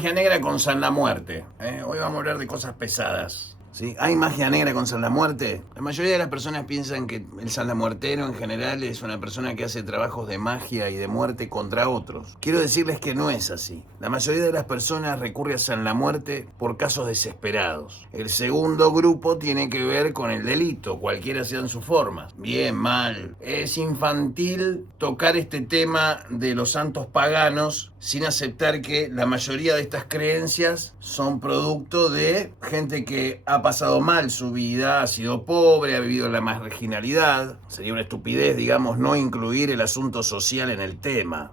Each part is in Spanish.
magia negra con San la Muerte. Hoy vamos a hablar de cosas pesadas. ¿Sí? ¿Hay magia negra con San la Muerte? La mayoría de las personas piensan que el San la Muertero en general es una persona que hace trabajos de magia y de muerte contra otros. Quiero decirles que no es así. La mayoría de las personas recurre a San la Muerte por casos desesperados. El segundo grupo tiene que ver con el delito, cualquiera sean sus formas. Bien, mal. Es infantil tocar este tema de los santos paganos sin aceptar que la mayoría de estas creencias son producto de gente que ha pasado mal su vida, ha sido pobre, ha vivido en la marginalidad. Sería una estupidez, digamos, no incluir el asunto social en el tema.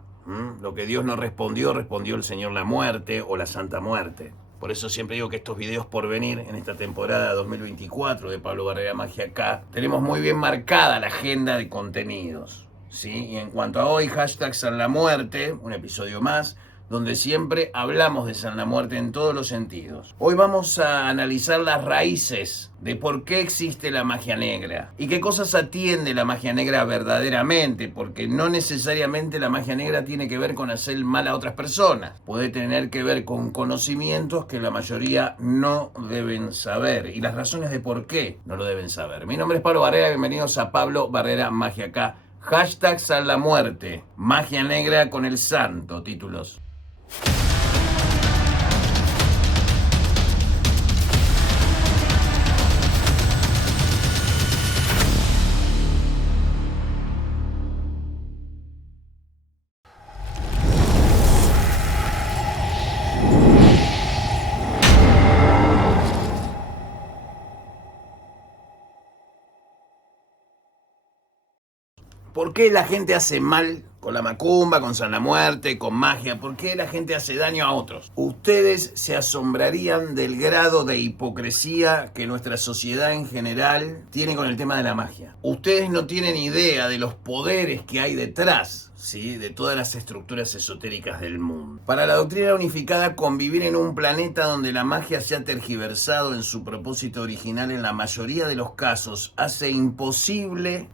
Lo que Dios no respondió, respondió el Señor la muerte o la Santa Muerte. Por eso siempre digo que estos videos por venir en esta temporada 2024 de Pablo Barrera Magia Acá, tenemos muy bien marcada la agenda de contenidos. ¿Sí? Y en cuanto a hoy, hashtag San la Muerte, un episodio más, donde siempre hablamos de San la Muerte en todos los sentidos. Hoy vamos a analizar las raíces de por qué existe la magia negra y qué cosas atiende la magia negra verdaderamente, porque no necesariamente la magia negra tiene que ver con hacer mal a otras personas. Puede tener que ver con conocimientos que la mayoría no deben saber y las razones de por qué no lo deben saber. Mi nombre es Pablo Barrera, bienvenidos a Pablo Barrera Magia Acá. Hashtag San la Muerte, magia negra con el santo, títulos. ¿Por qué la gente hace mal con la macumba, con San la Muerte, con magia? ¿Por qué la gente hace daño a otros? Ustedes se asombrarían del grado de hipocresía que nuestra sociedad en general tiene con el tema de la magia. Ustedes no tienen idea de los poderes que hay detrás, ¿sí?, de todas las estructuras esotéricas del mundo. Para la doctrina unificada, convivir en un planeta donde la magia se ha tergiversado en su propósito original en la mayoría de los casos hace imposible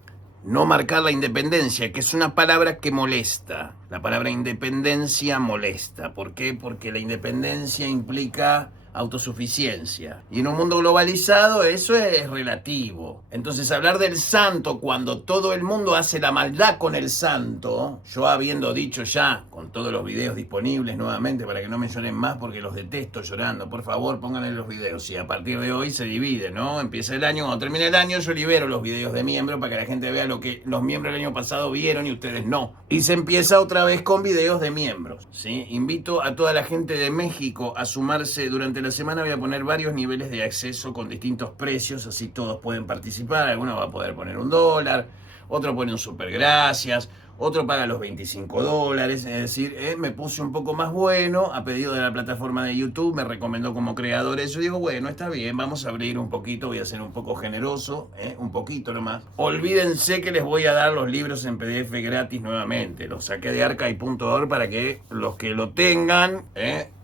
no marcar la independencia, que es una palabra que molesta. La palabra independencia molesta. ¿Por qué? Porque la independencia implica autosuficiencia. Y en un mundo globalizado eso es relativo. Entonces hablar del santo cuando todo el mundo hace la maldad con el santo, yo habiendo dicho ya, con todos los videos disponibles nuevamente para que no me lloren más porque los detesto llorando, por favor pónganme los videos. Y a partir de hoy se divide, ¿no? Empieza el año, cuando termine el año yo libero los videos de miembros para que la gente vea lo que los miembros del año pasado vieron y ustedes no. Y se empieza otra vez con videos de miembros, ¿sí? Invito a toda la gente de México a sumarse. Durante la semana voy a poner varios niveles de acceso con distintos precios, así todos pueden participar. Alguno va a poder poner $1, otro pone un super gracias, otro paga los $25, es decir, me puse un poco más bueno, a pedido de la plataforma de YouTube, me recomendó como creador eso, digo, bueno, está bien, vamos a abrir un poquito, voy a ser un poco generoso, un poquito nomás. Olvídense que les voy a dar los libros en PDF gratis nuevamente, los saqué de archive.org para que los que lo tengan,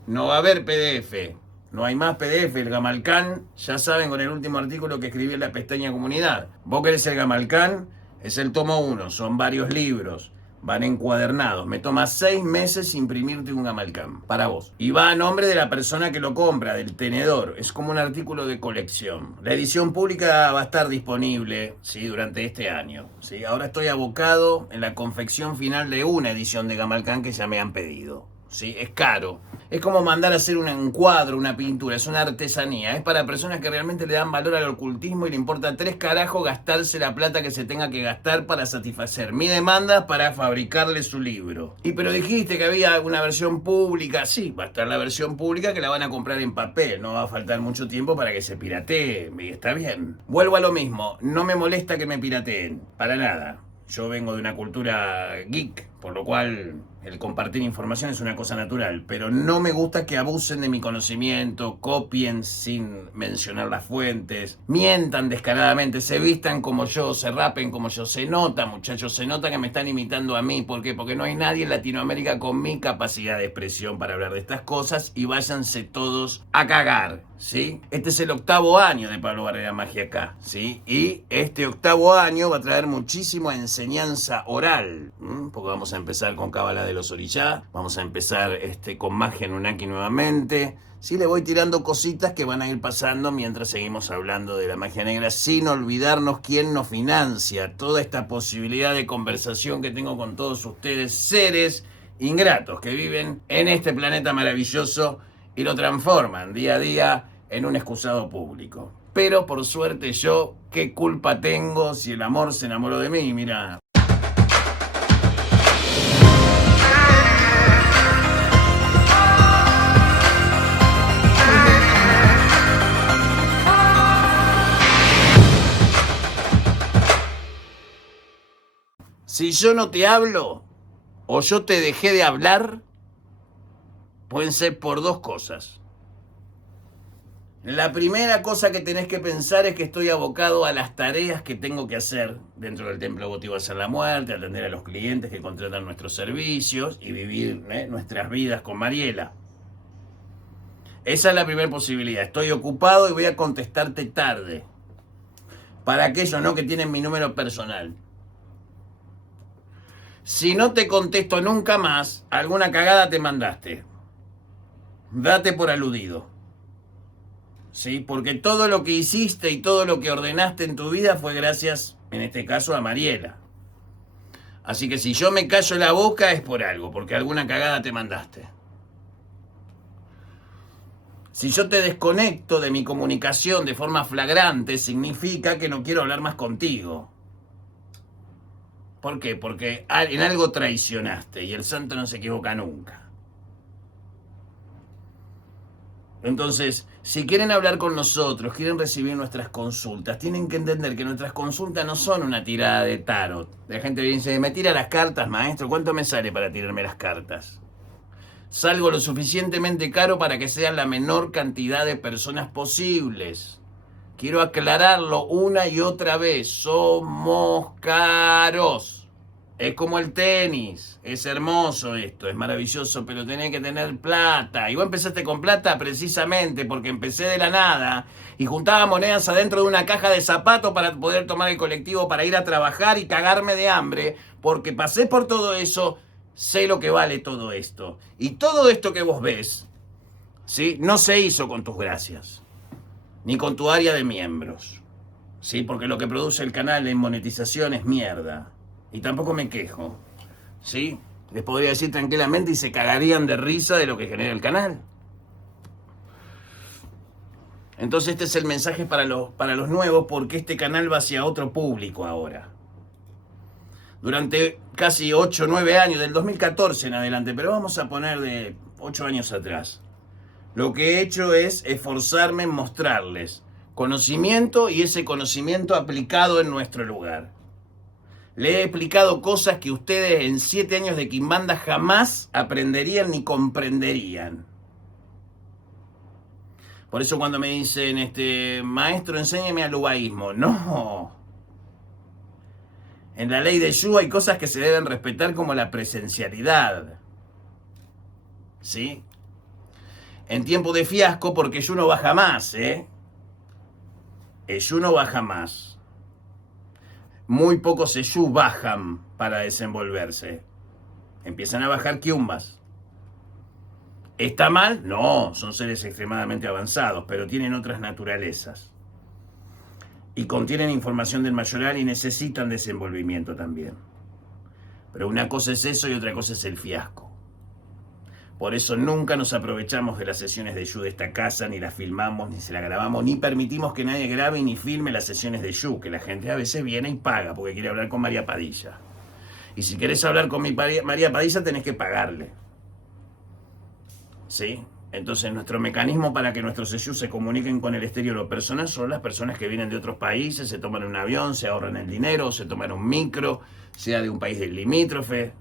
no va a haber PDF. No hay más PDF, el Gamalcán, ya saben con el último artículo que escribí en la pestaña comunidad. Vos querés el Gamalcán, es el tomo 1, son varios libros, van encuadernados. Me toma 6 meses imprimirte un Gamalcán, para vos. Y va a nombre de la persona que lo compra, del tenedor, es como un artículo de colección. La edición pública va a estar disponible, ¿sí?, durante este año, ¿sí? Ahora estoy abocado en la confección final de una edición de Gamalcán que ya me han pedido. Sí, es caro. Es como mandar a hacer un cuadro, una pintura, es una artesanía. Es para personas que realmente le dan valor al ocultismo y le importa 3 carajos gastarse la plata que se tenga que gastar para satisfacer mi demanda para fabricarle su libro. Y pero dijiste que había una versión pública. Sí, va a estar la versión pública que la van a comprar en papel. No va a faltar mucho tiempo para que se piratee. Y está bien. Vuelvo a lo mismo. No me molesta que me pirateen. Para nada. Yo vengo de una cultura geek, por lo cual el compartir información es una cosa natural, pero no me gusta que abusen de mi conocimiento, copien sin mencionar las fuentes, mientan descaradamente, se vistan como yo, se rapen como yo. Se nota, muchachos, se nota que me están imitando a mí. ¿Por qué? Porque no hay nadie en Latinoamérica con mi capacidad de expresión para hablar de estas cosas y váyanse todos a cagar, ¿sí? Este es el 8º año de Pablo Barrera Magia Acá, ¿sí? Y este 8º año va a traer muchísima enseñanza oral, porque vamos vamos a empezar con Cábala de los Orishá, vamos a empezar con magia Anunnaki nuevamente. Sí, le voy tirando cositas que van a ir pasando mientras seguimos hablando de la magia negra, sin olvidarnos quién nos financia toda esta posibilidad de conversación que tengo con todos ustedes, seres ingratos que viven en este planeta maravilloso y lo transforman día a día en un excusado público. Pero por suerte yo, ¿qué culpa tengo si el amor se enamoró de mí? Mira. Si yo no te hablo o yo te dejé de hablar, pueden ser por dos cosas. La primera cosa que tenés que pensar es que estoy abocado a las tareas que tengo que hacer dentro del templo votivo hacer la muerte, atender a los clientes que contratan nuestros servicios y vivir nuestras vidas con Mariela. Esa es la primera posibilidad. Estoy ocupado y voy a contestarte tarde. Para aquellos que tienen mi número personal. Si no te contesto nunca más, alguna cagada te mandaste. Date por aludido. ¿Sí? Porque todo lo que hiciste y todo lo que ordenaste en tu vida fue gracias, en este caso, a Mariela. Así que si yo me callo la boca es por algo, porque alguna cagada te mandaste. Si yo te desconecto de mi comunicación de forma flagrante, significa que no quiero hablar más contigo. ¿Por qué? Porque en algo traicionaste y el santo no se equivoca nunca. Entonces, si quieren hablar con nosotros, quieren recibir nuestras consultas, tienen que entender que nuestras consultas no son una tirada de tarot. La gente viene y dice, me tira las cartas, maestro, ¿cuánto me sale para tirarme las cartas? Salgo lo suficientemente caro para que sean la menor cantidad de personas posibles. Quiero aclararlo una y otra vez, somos caros. Es como el tenis, es hermoso esto, es maravilloso, pero tenés que tener plata. Y vos empezaste con plata precisamente porque empecé de la nada y juntaba monedas adentro de una caja de zapatos para poder tomar el colectivo para ir a trabajar y cagarme de hambre, porque pasé por todo eso, sé lo que vale todo esto. Y todo esto que vos ves, ¿sí? No se hizo con tus gracias, ni con tu área de miembros, ¿sí? Porque lo que produce el canal en monetización es mierda. Y tampoco me quejo, ¿sí? Les podría decir tranquilamente y se cagarían de risa de lo que genera el canal. Entonces este es el mensaje para los nuevos, porque este canal va hacia otro público ahora. Durante casi 8 o 9 años, del 2014 en adelante, pero vamos a poner de 8 años atrás, lo que he hecho es esforzarme en mostrarles conocimiento y ese conocimiento aplicado en nuestro lugar. Le he explicado cosas que ustedes en 7 años de Quimbanda jamás aprenderían ni comprenderían. Por eso cuando me dicen, maestro, enséñeme al ubaísmo. No. En la ley de Yu hay cosas que se deben respetar como la presencialidad. ¿Sí? En tiempo de fiasco, porque Yu no baja más, El Yu no baja más. Muy pocos Yu bajan para desenvolverse. Empiezan a bajar quiumbas. ¿Está mal? No, son seres extremadamente avanzados, pero tienen otras naturalezas. Y contienen información del mayoral y necesitan desenvolvimiento también. Pero una cosa es eso y otra cosa es el fiasco. Por eso nunca nos aprovechamos de las sesiones de Yu de esta casa, ni las filmamos, ni se la grabamos, ni permitimos que nadie grabe ni filme las sesiones de Yu, que la gente a veces viene y paga porque quiere hablar con María Padilla. Y si querés hablar con María Padilla tenés que pagarle. ¿Sí? Entonces nuestro mecanismo para que nuestros Yu se comuniquen con el exterior o personas son las personas que vienen de otros países, se toman un avión, se ahorran el dinero, se toman un micro, sea de un país del limítrofe.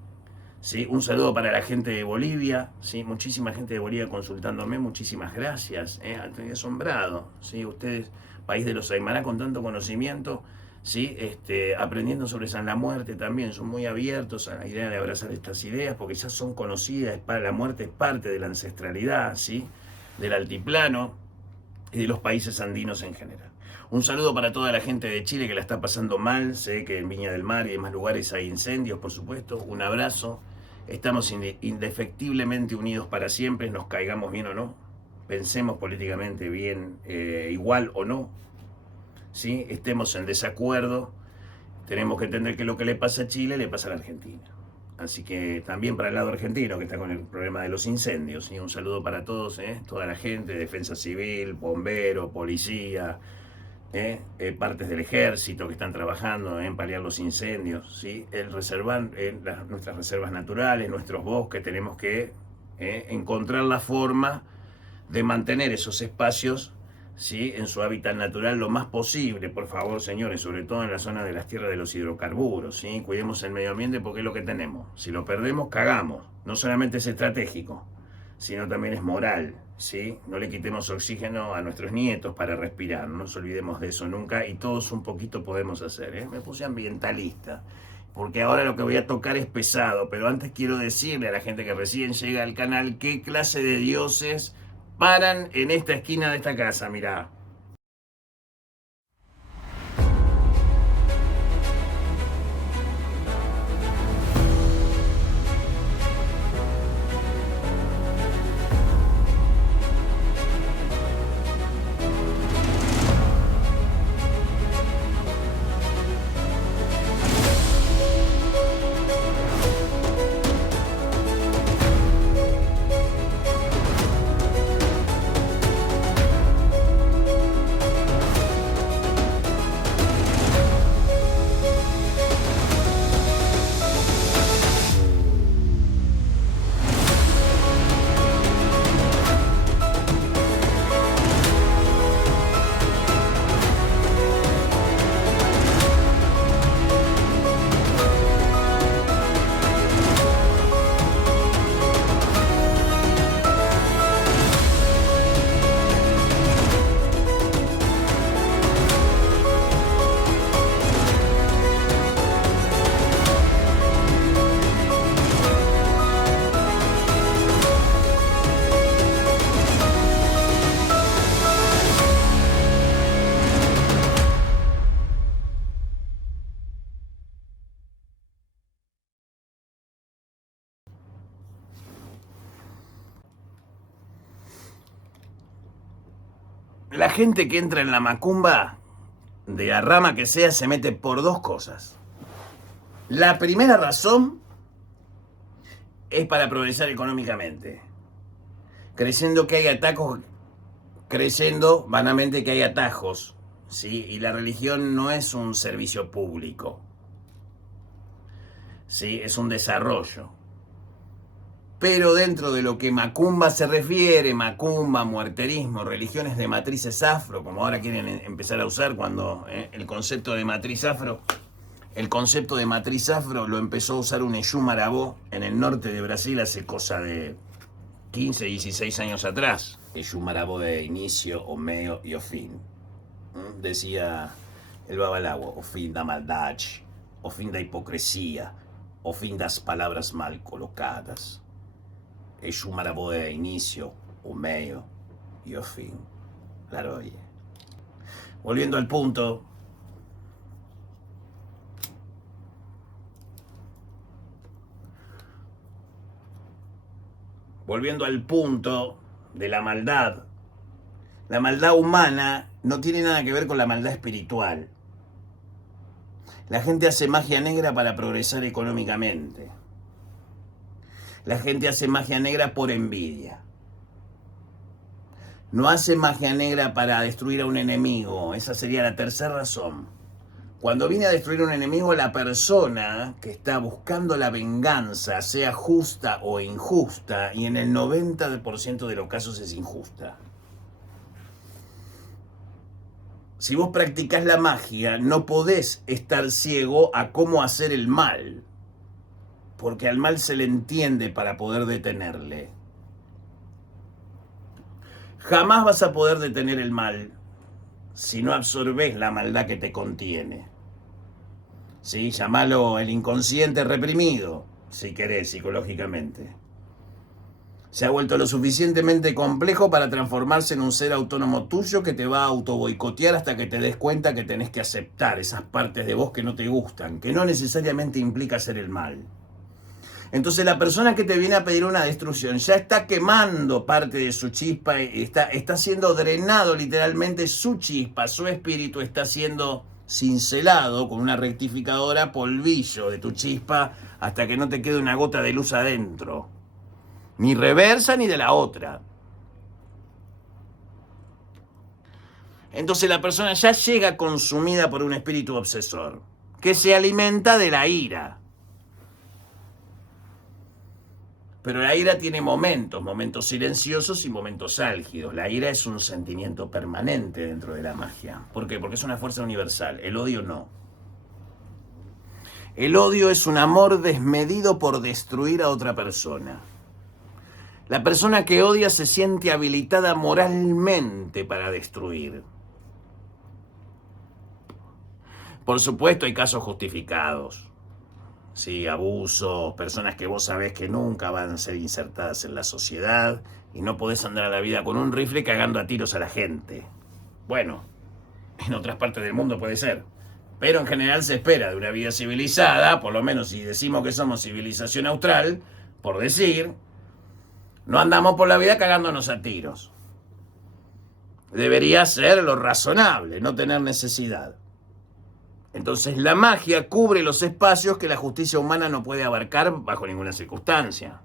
¿Sí? Un saludo para la gente de Bolivia, ¿sí? Muchísima gente de Bolivia consultándome, muchísimas gracias, estoy asombrado, ¿sí? Ustedes, país de los Aymara con tanto conocimiento, ¿sí? Aprendiendo sobre San la Muerte también, son muy abiertos a la idea de abrazar estas ideas porque ya son conocidas, la muerte es parte de la ancestralidad, ¿sí? Del altiplano y de los países andinos en general. Un saludo para toda la gente de Chile que la está pasando mal. Sé que en Viña del Mar y demás lugares hay incendios, por supuesto. Un abrazo. Estamos indefectiblemente unidos para siempre, nos caigamos bien o no. Pensemos políticamente bien, igual o no. ¿Sí? Estemos en desacuerdo. Tenemos que entender que lo que le pasa a Chile le pasa a la Argentina. Así que también para el lado argentino, que está con el problema de los incendios. ¿Sí? Un saludo para todos, toda la gente, defensa civil, bombero, policía, partes del ejército que están trabajando en paliar los incendios, ¿sí? Nuestras reservas naturales, nuestros bosques, tenemos que encontrar la forma de mantener esos espacios, ¿sí?, en su hábitat natural lo más posible, por favor, señores, sobre todo en la zona de las tierras de los hidrocarburos, ¿sí? Cuidemos el medio ambiente porque es lo que tenemos. Si lo perdemos, cagamos. No solamente es estratégico, sino también es moral, ¿sí? No le quitemos oxígeno a nuestros nietos para respirar, no nos olvidemos de eso nunca, y todos un poquito podemos hacer, ¿eh? Me puse ambientalista, porque ahora lo que voy a tocar es pesado, pero antes quiero decirle a la gente que recién llega al canal qué clase de dioses paran en esta esquina de esta casa, mirá. La gente que entra en la macumba, de la rama que sea, se mete por dos cosas. La primera razón es para progresar económicamente, creyendo vanamente que hay atajos, ¿sí? Y la religión no es un servicio público, ¿sí? Es un desarrollo. Pero dentro de lo que macumba se refiere, macumba, muerterismo, religiones de matrices afro, como ahora quieren empezar a usar cuando el concepto de matriz afro lo empezó a usar un Exu Marabó en el norte de Brasil hace cosa de 15, 16 años atrás. Exu Marabó de inicio, o meio y o fin. Decía el babalawo, o fin da maldade, o fin da hipocresía, o fin das palabras mal colocadas. Exu Marabó de inicio, o meio y o fin. Claro, oye. Volviendo al punto. Volviendo al punto de la maldad. La maldad humana no tiene nada que ver con la maldad espiritual. La gente hace magia negra para progresar económicamente. La gente hace magia negra por envidia. No hace magia negra para destruir a un enemigo. Esa sería la tercera razón. Cuando viene a destruir a un enemigo, la persona que está buscando la venganza, sea justa o injusta, y en el 90% de los casos es injusta. Si vos practicás la magia, no podés estar ciego a cómo hacer el mal, porque al mal se le entiende para poder detenerle. Jamás vas a poder detener el mal si no absorbés la maldad que te contiene. ¿Sí? Llamalo el inconsciente reprimido, si querés, psicológicamente. Se ha vuelto lo suficientemente complejo para transformarse en un ser autónomo tuyo que te va a autoboicotear hasta que te des cuenta que tenés que aceptar esas partes de vos que no te gustan, que no necesariamente implica hacer el mal. Entonces la persona que te viene a pedir una destrucción ya está quemando parte de su chispa, está siendo drenado literalmente su chispa, su espíritu está siendo cincelado con una rectificadora polvillo de tu chispa hasta que no te quede una gota de luz adentro. Ni reversa ni de la otra. Entonces la persona ya llega consumida por un espíritu obsesor, que se alimenta de la ira. Pero la ira tiene momentos silenciosos y momentos álgidos. La ira es un sentimiento permanente dentro de la magia. ¿Por qué? Porque es una fuerza universal. El odio no. El odio es un amor desmedido por destruir a otra persona. La persona que odia se siente habilitada moralmente para destruir. Por supuesto, hay casos justificados. Sí, abusos, personas que vos sabés que nunca van a ser insertadas en la sociedad y no podés andar a la vida con un rifle cagando a tiros a la gente. Bueno, en otras partes del mundo puede ser. Pero en general se espera de una vida civilizada, por lo menos si decimos que somos civilización austral, por decir, no andamos por la vida cagándonos a tiros. Debería ser lo razonable, no tener necesidad. Entonces la magia cubre los espacios que la justicia humana no puede abarcar bajo ninguna circunstancia.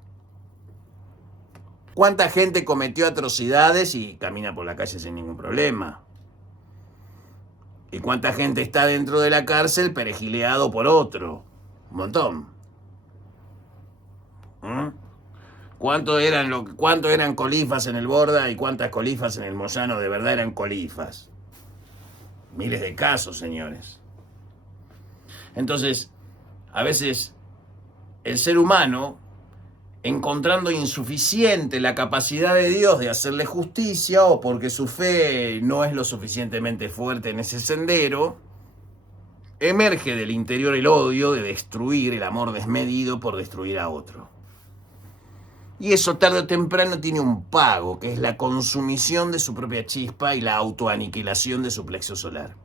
¿Cuánta gente cometió atrocidades y camina por la calle sin ningún problema? ¿Y cuánta gente está dentro de la cárcel perejileado por otro? Un montón. ¿Cuánto eran colifas en el Borda y cuántas colifas en el Moyano de verdad eran colifas? Miles de casos, señores. Entonces, a veces el ser humano, encontrando insuficiente la capacidad de Dios de hacerle justicia o porque su fe no es lo suficientemente fuerte en ese sendero, emerge del interior el odio de destruir, el amor desmedido por destruir a otro. Y eso tarde o temprano tiene un pago, que es la consumición de su propia chispa y la autoaniquilación de su plexo solar.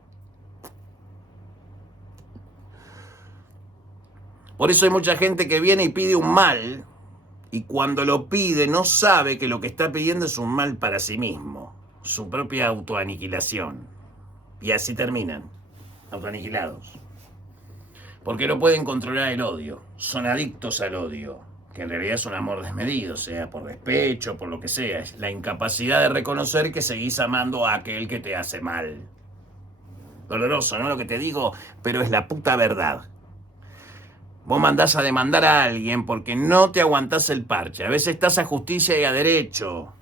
Por eso hay mucha gente que viene y pide un mal, y cuando lo pide no sabe que lo que está pidiendo es un mal para sí mismo, su propia autoaniquilación. Y así terminan, autoaniquilados. Porque no pueden controlar el odio, son adictos al odio, que en realidad es un amor desmedido, sea por despecho, por lo que sea. Es la incapacidad de reconocer que seguís amando a aquel que te hace mal. Doloroso, ¿no? Lo que te digo, pero es la puta verdad. Vos mandás a demandar a alguien porque no te aguantás el parche. A veces estás a justicia y a derecho.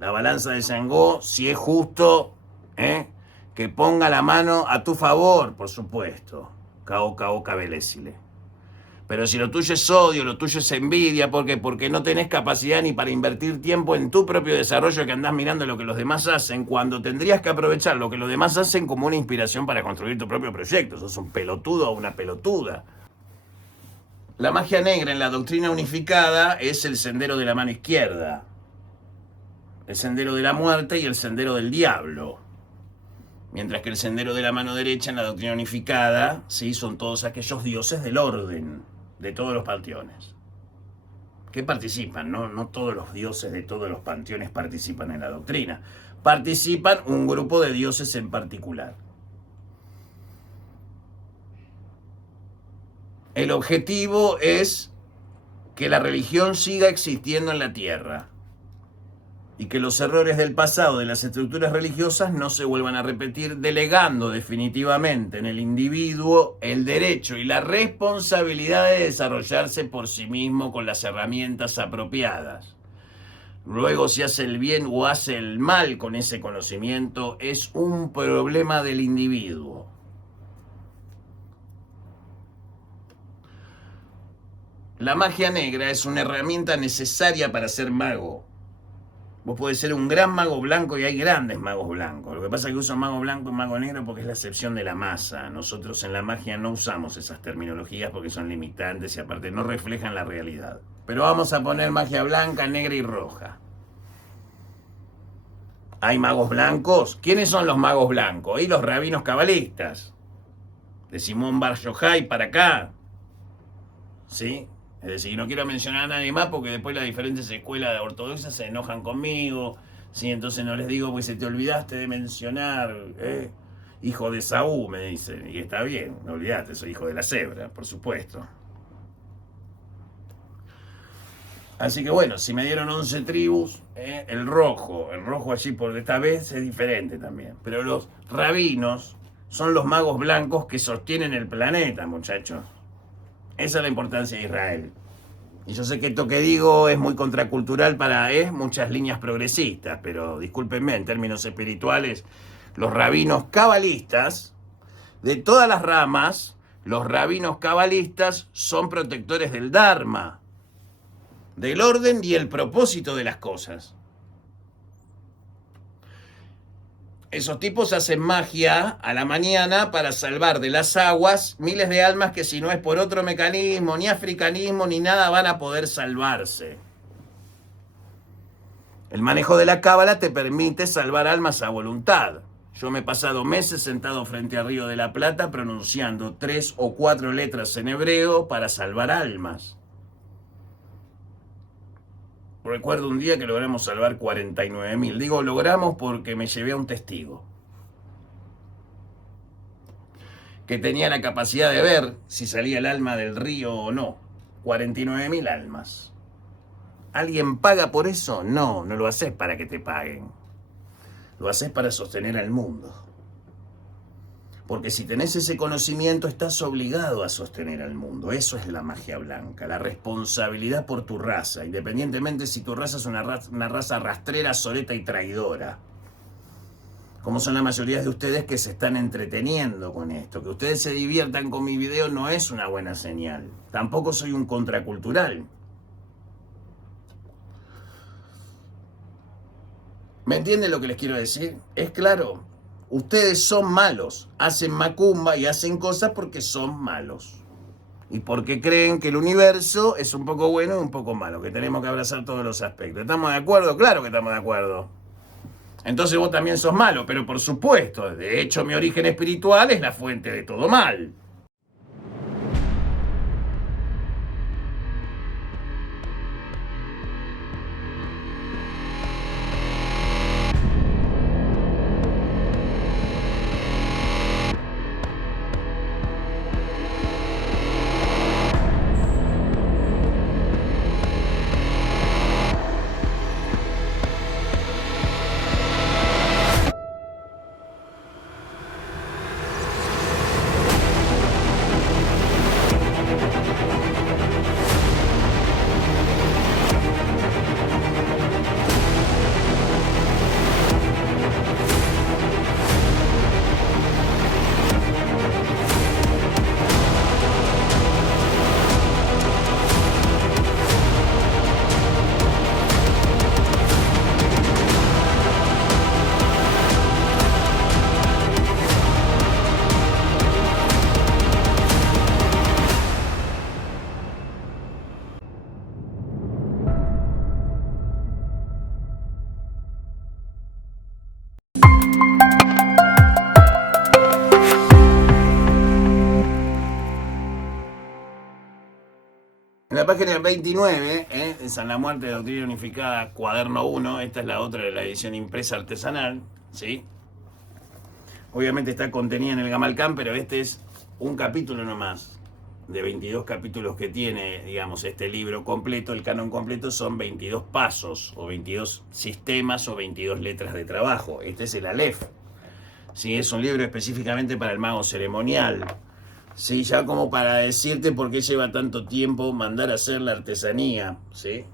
La balanza de Sangó, si es justo, que ponga la mano a tu favor, por supuesto. Oca Belésile. Pero si lo tuyo es odio, lo tuyo es envidia, ¿por qué? Porque no tenés capacidad ni para invertir tiempo en tu propio desarrollo, que andás mirando lo que los demás hacen, cuando tendrías que aprovechar lo que los demás hacen como una inspiración para construir tu propio proyecto. Sos un pelotudo o una pelotuda. La magia negra en la doctrina unificada es el sendero de la mano izquierda, el sendero de la muerte y el sendero del diablo. Mientras que el sendero de la mano derecha en la doctrina unificada, sí, son todos aquellos dioses del orden de todos los panteones que participan, no todos los dioses de todos los panteones participan en la doctrina, participan un grupo de dioses en particular. El objetivo es que la religión siga existiendo en la tierra y que los errores del pasado de las estructuras religiosas no se vuelvan a repetir, delegando definitivamente en el individuo el derecho y la responsabilidad de desarrollarse por sí mismo con las herramientas apropiadas. Luego, si hace el bien o hace el mal con ese conocimiento, es un problema del individuo. La magia negra es una herramienta necesaria para ser mago. Vos podés ser un gran mago blanco y hay grandes magos blancos. Lo que pasa es que usan mago blanco y mago negro porque es la excepción de la masa. Nosotros en la magia no usamos esas terminologías porque son limitantes y aparte no reflejan la realidad. Pero vamos a poner magia blanca, negra y roja. ¿Hay magos blancos? ¿Quiénes son los magos blancos? Y los rabinos cabalistas. De Simón Bar Yochai para acá. ¿Sí? Es decir, no quiero mencionar a nadie más porque después las diferentes escuelas ortodoxas se enojan conmigo. ¿Sí? Entonces no les digo, pues se te olvidaste de mencionar, hijo de Saúl, me dicen. Y está bien, no olvidaste, soy hijo de la cebra, por supuesto. Así que bueno, si me dieron 11 tribus, el rojo allí por esta vez es diferente también. Pero los rabinos son los magos blancos que sostienen el planeta, muchachos. Esa es la importancia de Israel. Y yo sé que esto que digo es muy contracultural para muchas líneas progresistas, pero discúlpenme, en términos espirituales, los rabinos cabalistas, de todas las ramas, los rabinos cabalistas son protectores del Dharma, del orden y el propósito de las cosas. Esos tipos hacen magia a la mañana para salvar de las aguas miles de almas que si no es por otro mecanismo, ni africanismo, ni nada van a poder salvarse. El manejo de la cábala te permite salvar almas a voluntad. Yo me he pasado meses sentado frente al Río de la Plata pronunciando 3 o 4 letras en hebreo para salvar almas. Recuerdo un día que logramos salvar 49.000. Digo logramos porque me llevé a un testigo que tenía la capacidad de ver si salía el alma del río o no. 49.000 almas. ¿Alguien paga por eso? No, no lo haces para que te paguen. Lo haces para sostener al mundo. Porque si tenés ese conocimiento, estás obligado a sostener al mundo. Eso es la magia blanca, la responsabilidad por tu raza, independientemente si tu raza es una raza rastrera, soleta y traidora. Como son la mayoría de ustedes que se están entreteniendo con esto. Que ustedes se diviertan con mi video no es una buena señal. Tampoco soy un contracultural. ¿Me entienden lo que les quiero decir? ¿Es claro? Ustedes son malos, hacen macumba y hacen cosas porque son malos. Y porque creen que el universo es un poco bueno y un poco malo, que tenemos que abrazar todos los aspectos. ¿Estamos de acuerdo? Claro que estamos de acuerdo. Entonces vos también sos malo, pero por supuesto, de hecho mi origen espiritual es la fuente de todo mal. En la página 29, de San la Muerte de Doctrina Unificada, cuaderno 1, esta es la otra de la edición impresa artesanal, ¿sí? Obviamente está contenida en el Gamalcán, pero este es un capítulo nomás, de 22 capítulos que tiene, digamos, este libro completo. El canon completo son 22 pasos, o 22 sistemas, o 22 letras de trabajo. Este es el Aleph, ¿sí? Es un libro específicamente para el mago ceremonial. Sí, ya como para decirte por qué lleva tanto tiempo mandar a hacer la artesanía, ¿sí?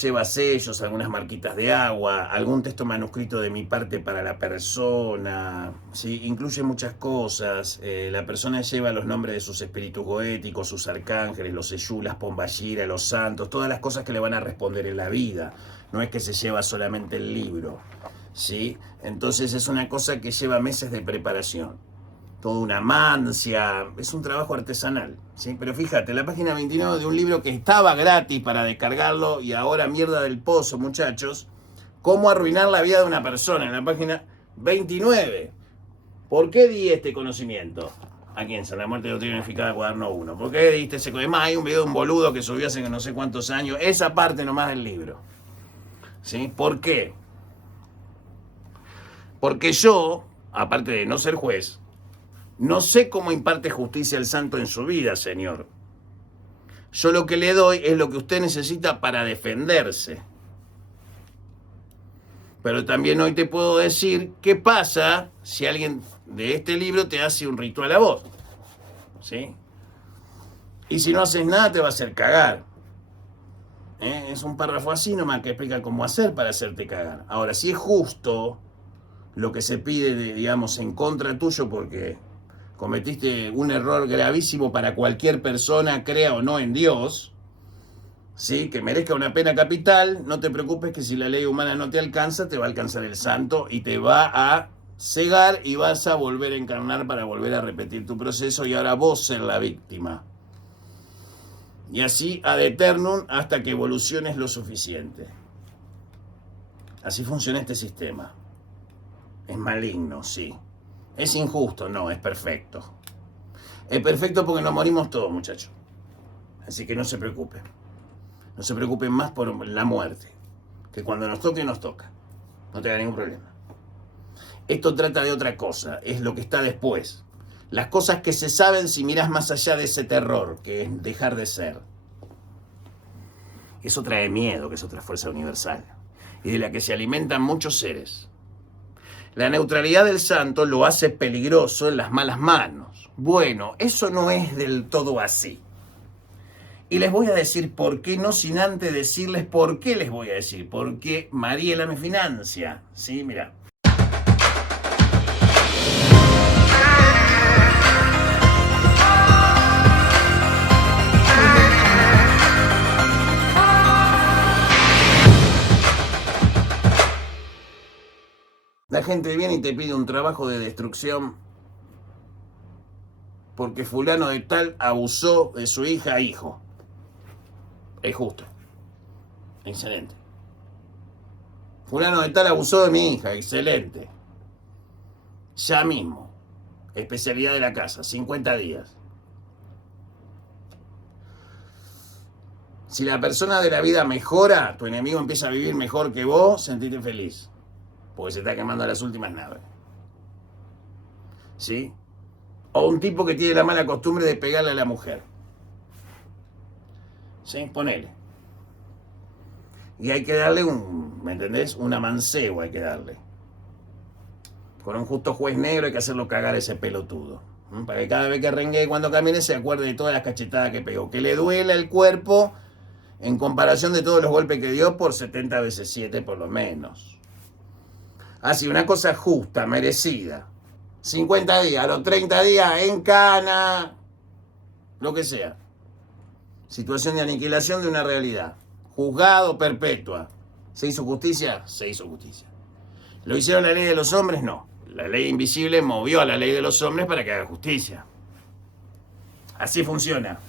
Lleva sellos, algunas marquitas de agua, algún texto manuscrito de mi parte para la persona, ¿sí? Incluye muchas cosas. La persona lleva los nombres de sus espíritus goéticos, sus arcángeles, los Eyú, las Pombayira, los santos, todas las cosas que le van a responder en la vida. No es que se lleva solamente el libro, ¿sí? Entonces es una cosa que lleva meses de preparación. Toda una mancia, es un trabajo artesanal, ¿sí? Pero fíjate, la página 29 de un libro que estaba gratis para descargarlo y ahora mierda del pozo, muchachos. Cómo arruinar la vida de una persona, en la página 29. ¿Por qué di este conocimiento? Aquí en San la Muerte Doctrina Unificada, cuaderno 1. ¿Por qué diste ese conocimiento? Hay un video de un boludo que subió hace no sé cuántos años, esa parte nomás del libro, ¿sí? ¿Por qué? Porque yo, aparte de no ser juez, no sé cómo imparte justicia el santo en su vida, señor. Yo lo que le doy es lo que usted necesita para defenderse. Pero también hoy te puedo decir qué pasa si alguien de este libro te hace un ritual a vos, ¿sí? Y si no haces nada te va a hacer cagar. Es un párrafo así nomás que explica cómo hacer para hacerte cagar. Ahora, si es justo lo que se pide, digamos, en contra tuyo porque cometiste un error gravísimo para cualquier persona, crea o no en Dios, ¿sí? Que merezca una pena capital, no te preocupes que si la ley humana no te alcanza, te va a alcanzar el santo y te va a cegar y vas a volver a encarnar para volver a repetir tu proceso y ahora vos ser la víctima. Y así ad eternum hasta que evoluciones lo suficiente. Así funciona este sistema. Es maligno, sí. Es injusto, no, es perfecto. Es perfecto porque nos morimos todos, muchachos. Así que no se preocupen. No se preocupen más por la muerte. Que cuando nos toque, nos toca. No tenga ningún problema. Esto trata de otra cosa. Es lo que está después. Las cosas que se saben si mirás más allá de ese terror, que es dejar de ser. Eso trae miedo, que es otra fuerza universal. Y de la que se alimentan muchos seres. La neutralidad del santo lo hace peligroso en las malas manos. Bueno, eso no es del todo así. Y les voy a decir por qué, no sin antes decirles por qué les voy a decir. Porque Mariela me financia. ¿Sí? Mirá. La gente viene y te pide un trabajo de destrucción porque fulano de tal abusó de su hija e hijo. Es justo. Excelente. Fulano de tal abusó de mi hija. Excelente. Ya mismo. Especialidad de la casa. 50 días. Si la persona de la vida mejora, tu enemigo empieza a vivir mejor que vos, sentite feliz. Porque se está quemando a las últimas naves. ¿Sí? O un tipo que tiene la mala costumbre de pegarle a la mujer. ¿Sí? Ponele. Y hay que darle ¿me entendés? Una mancebo hay que darle. Con un justo juez negro hay que hacerlo cagar ese pelotudo. Para que cada vez que rengue cuando camine se acuerde de todas las cachetadas que pegó. Que le duela el cuerpo en comparación de todos los golpes que dio por 70 veces 7 por lo menos. Así, una cosa justa, merecida. 50 días, a los 30 días en cana, lo que sea. Situación de aniquilación de una realidad. Juzgado perpetua. ¿Se hizo justicia? Se hizo justicia. ¿Lo hicieron la ley de los hombres? No. La ley invisible movió a la ley de los hombres para que haga justicia. Así funciona.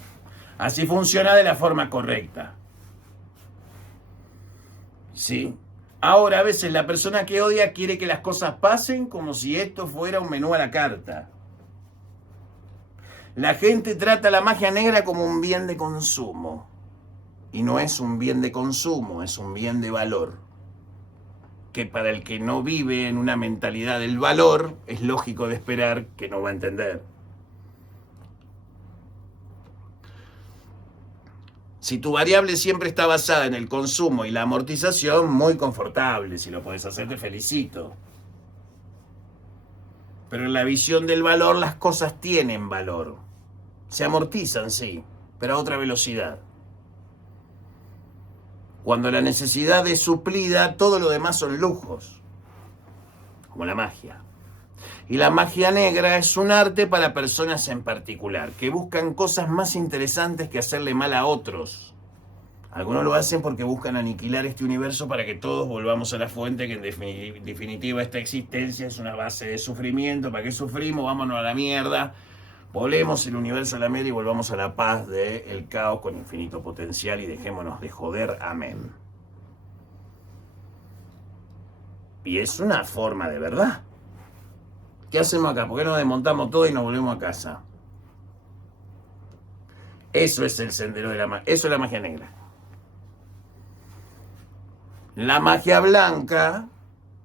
Así funciona de la forma correcta. ¿Sí? Ahora, a veces la persona que odia quiere que las cosas pasen como si esto fuera un menú a la carta. La gente trata la magia negra como un bien de consumo. Y no es un bien de consumo, es un bien de valor. Que para el que no vive en una mentalidad del valor, es lógico de esperar que no va a entender. Si tu variable siempre está basada en el consumo y la amortización, muy confortable. Si lo podés hacer, te felicito. Pero en la visión del valor, las cosas tienen valor. Se amortizan, sí, pero a otra velocidad. Cuando la necesidad es suplida, todo lo demás son lujos, como la magia. Y la magia negra es un arte para personas en particular, que buscan cosas más interesantes que hacerle mal a otros. Algunos lo hacen porque buscan aniquilar este universo para que todos volvamos a la fuente, que en definitiva esta existencia es una base de sufrimiento. ¿Para qué sufrimos? Vámonos a la mierda. Volemos el universo a la mierda y volvamos a la paz del caos con infinito potencial y dejémonos de joder. Amén. Y es una forma de verdad. ¿Qué hacemos acá? ¿Por qué nos desmontamos todo y nos volvemos a casa? Eso es el sendero de la magia. Eso es la magia negra. La magia blanca,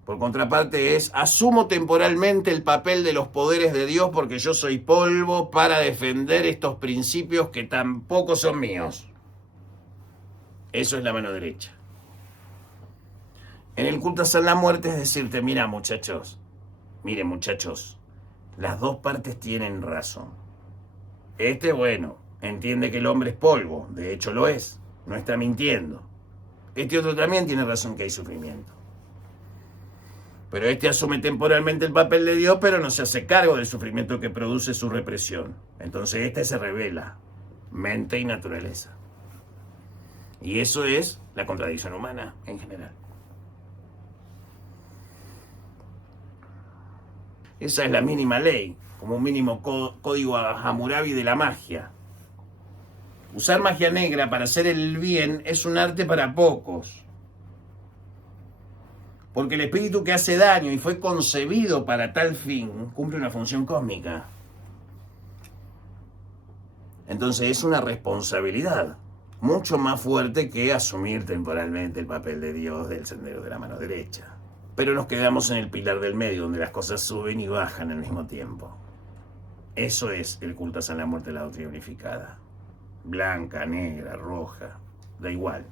por contraparte, es: asumo temporalmente el papel de los poderes de Dios porque yo soy polvo para defender estos principios que tampoco son míos. Eso es la mano derecha. En el culto a San la Muerte es decirte: miren muchachos, las dos partes tienen razón. Bueno, entiende que el hombre es polvo, de hecho lo es, no está mintiendo. Este otro también tiene razón que hay sufrimiento. Pero asume temporalmente el papel de Dios, pero no se hace cargo del sufrimiento que produce su represión. Entonces se revela, mente y naturaleza. Y eso es la contradicción humana en general. Esa es la mínima ley, como un mínimo código Hammurabi de la magia. Usar magia negra para hacer el bien es un arte para pocos. Porque el espíritu que hace daño y fue concebido para tal fin cumple una función cósmica. Entonces es una responsabilidad mucho más fuerte que asumir temporalmente el papel de Dios del sendero de la mano derecha. Pero nos quedamos en el pilar del medio, donde las cosas suben y bajan al mismo tiempo. Eso es el culto a San la Muerte de la doctrina unificada. Blanca, negra, roja, da igual.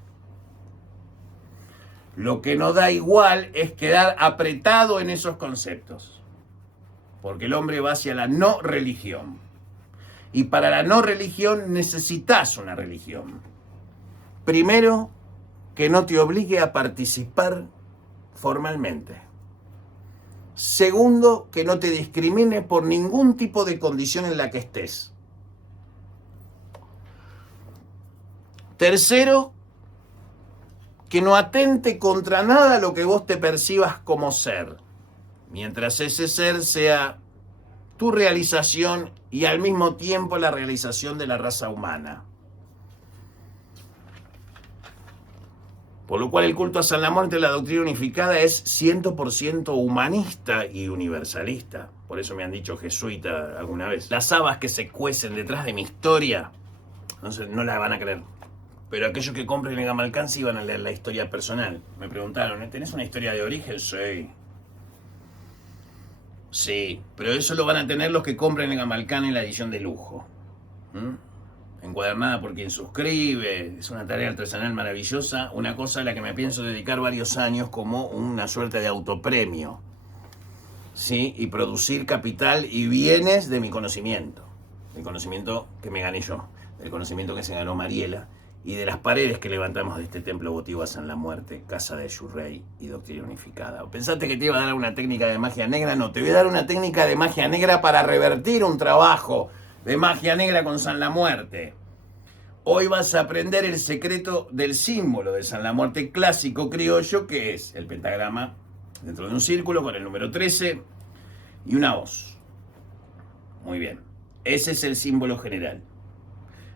Lo que no da igual es quedar apretado en esos conceptos. Porque el hombre va hacia la no religión. Y para la no religión necesitas una religión. Primero, que no te obligue a participar formalmente. Segundo, que no te discrimine por ningún tipo de condición en la que estés. Tercero, que no atente contra nada lo que vos te percibas como ser, mientras ese ser sea tu realización y al mismo tiempo la realización de la raza humana. Por lo cual el culto a San la Muerte de la doctrina unificada es 100% humanista y universalista. Por eso me han dicho jesuita alguna vez. Las habas que se cuecen detrás de mi historia, entonces no la van a creer. Pero aquellos que compren en Gamalcán sí van a leer la historia personal. Me preguntaron, ¿tenés una historia de origen? Sí. Sí, pero eso lo van a tener los que compren en Gamalcán en la edición de lujo. Encuadernada por quien suscribe, es una tarea artesanal maravillosa, una cosa a la que me pienso dedicar varios años como una suerte de autopremio, ¿sí? Y producir capital y bienes de mi conocimiento, del conocimiento que me gané yo, del conocimiento que se ganó Mariela y de las paredes que levantamos de este templo votivo a San la Muerte, casa de Yurrey y doctrina unificada. ¿Pensaste que te iba a dar una técnica de magia negra? No, te voy a dar una técnica de magia negra para revertir un trabajo de magia negra con San la Muerte. Hoy vas a aprender el secreto del símbolo de San la Muerte clásico criollo, que es el pentagrama dentro de un círculo con el número 13 y una hoz. Muy bien, ese es el símbolo general.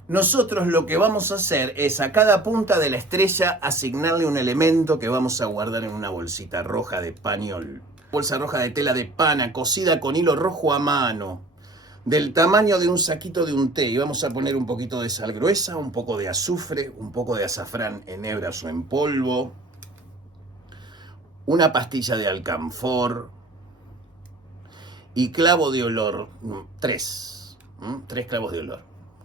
Nosotros lo que vamos a hacer es a cada punta de la estrella asignarle un elemento que vamos a guardar en una bolsita roja de pañol. Bolsa roja de tela de pana, cosida con hilo rojo a mano, del tamaño de un saquito de un té. Y vamos a poner un poquito de sal gruesa, un poco de azufre, un poco de azafrán en hebras o en polvo, una pastilla de alcanfor y clavo de olor, 3 clavos de olor,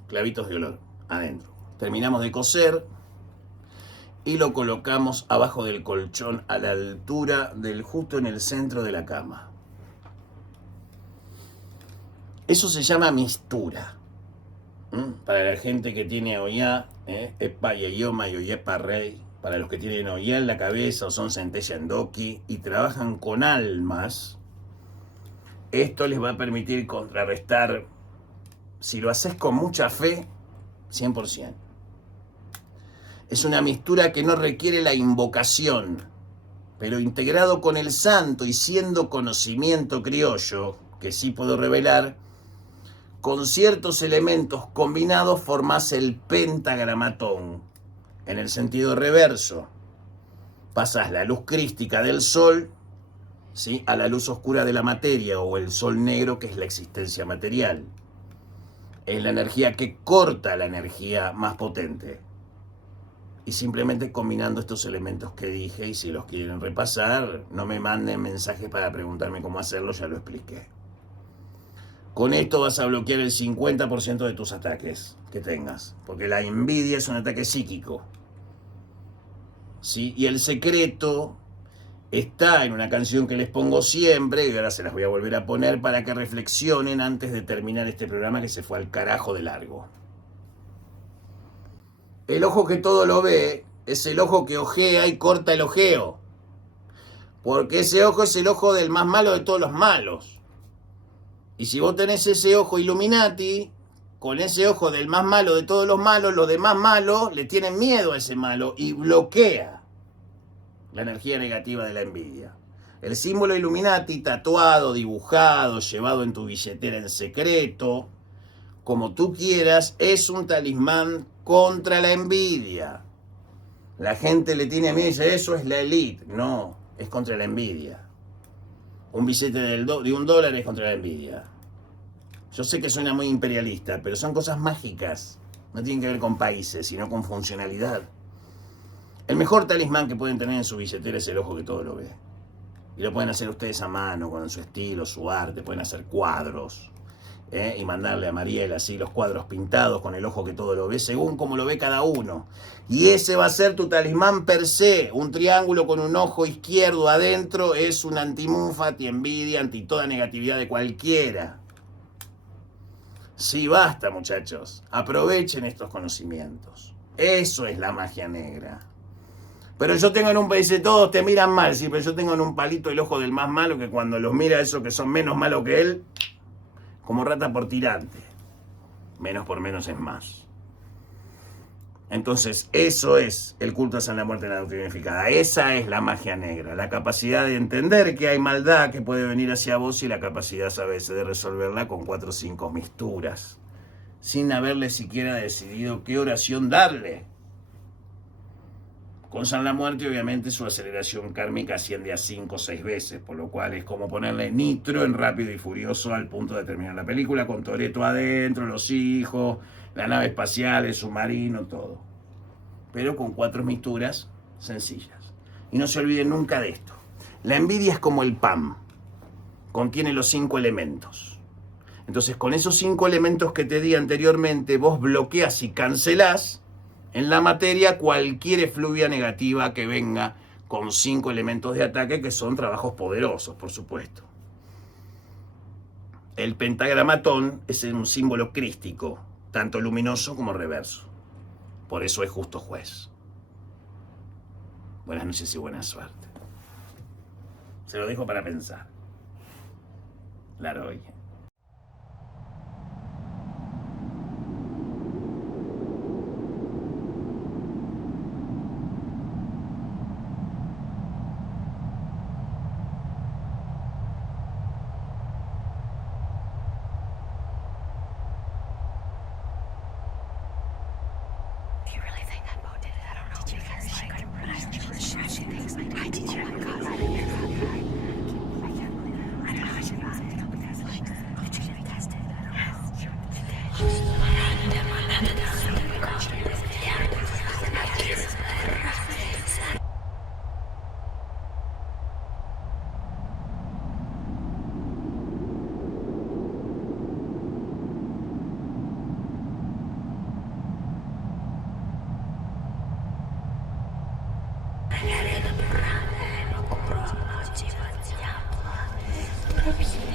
clavitos de olor adentro. Terminamos de coser y lo colocamos abajo del colchón a la altura del justo en el centro de la cama. Eso se llama mistura. Para la gente que tiene OIA, Epa y Ioma y Oyepa Rey, para los que tienen OIA en la cabeza o son centella en doki y trabajan con almas, esto les va a permitir contrarrestar, si lo haces con mucha fe, 100%. Es una mistura que no requiere la invocación, pero integrado con el santo y siendo conocimiento criollo, que sí puedo revelar, con ciertos elementos combinados formás el pentagramatón, en el sentido reverso. Pasás la luz crística del sol, ¿sí?, a la luz oscura de la materia, o el sol negro, que es la existencia material. Es la energía que corta la energía más potente. Y simplemente combinando estos elementos que dije, y si los quieren repasar, no me manden mensajes para preguntarme cómo hacerlo, ya lo expliqué. Con esto vas a bloquear el 50% de tus ataques que tengas, porque la envidia es un ataque psíquico, ¿sí? Y el secreto está en una canción que les pongo siempre, y ahora se las voy a volver a poner para que reflexionen antes de terminar este programa que se fue al carajo de largo. El ojo que todo lo ve es el ojo que ojea y corta el ojeo. Porque ese ojo es el ojo del más malo de todos los malos. Y si vos tenés ese ojo Illuminati, con ese ojo del más malo de todos los malos, los demás malos le tienen miedo a ese malo y bloquea la energía negativa de la envidia. El símbolo Illuminati, tatuado, dibujado, llevado en tu billetera en secreto, como tú quieras, es un talismán contra la envidia. La gente le tiene miedo y dice, eso es la élite. No, es contra la envidia. Un billete de $1 es contra la envidia. Yo sé que suena muy imperialista, pero son cosas mágicas. No tienen que ver con países, sino con funcionalidad. El mejor talismán que pueden tener en su billetera es el ojo que todo lo ve. Y lo pueden hacer ustedes a mano, con su estilo, su arte. Pueden hacer cuadros. Y mandarle a Mariel así los cuadros pintados con el ojo que todo lo ve, según como lo ve cada uno. Y ese va a ser tu talismán per se. Un triángulo con un ojo izquierdo adentro es un antimufa, anti-envidia, anti toda negatividad de cualquiera. Sí, basta, muchachos. Aprovechen estos conocimientos. Eso es la magia negra. Pero yo tengo en un país, todos te miran mal, sí, pero yo tengo en un palito el ojo del más malo, que cuando los mira esos que son menos malos que él, como rata por tirante. Menos por menos es más. Entonces, eso es el culto a San la Muerte en la doctrina unificada. Esa es la magia negra. La capacidad de entender que hay maldad que puede venir hacia vos y la capacidad a veces de resolverla con 4 o 5 misturas. Sin haberle siquiera decidido qué oración darle. Con San la Muerte, obviamente, su aceleración kármica asciende a 5 o 6 veces, por lo cual es como ponerle nitro en Rápido y Furioso al punto de terminar la película, con Toretto adentro, los hijos, la nave espacial, el submarino, todo. Pero con 4 misturas sencillas. Y no se olviden nunca de esto. La envidia es como el pan. Contiene los 5 elementos. Entonces, con esos 5 elementos que te di anteriormente, vos bloqueás y cancelás en la materia cualquier efluvia negativa que venga con 5 elementos de ataque, que son trabajos poderosos, por supuesto. El pentagramatón es un símbolo crístico, tanto luminoso como reverso. Por eso es justo juez. Buenas noches y buena suerte. Se lo dejo para pensar. La Roy. Thank you.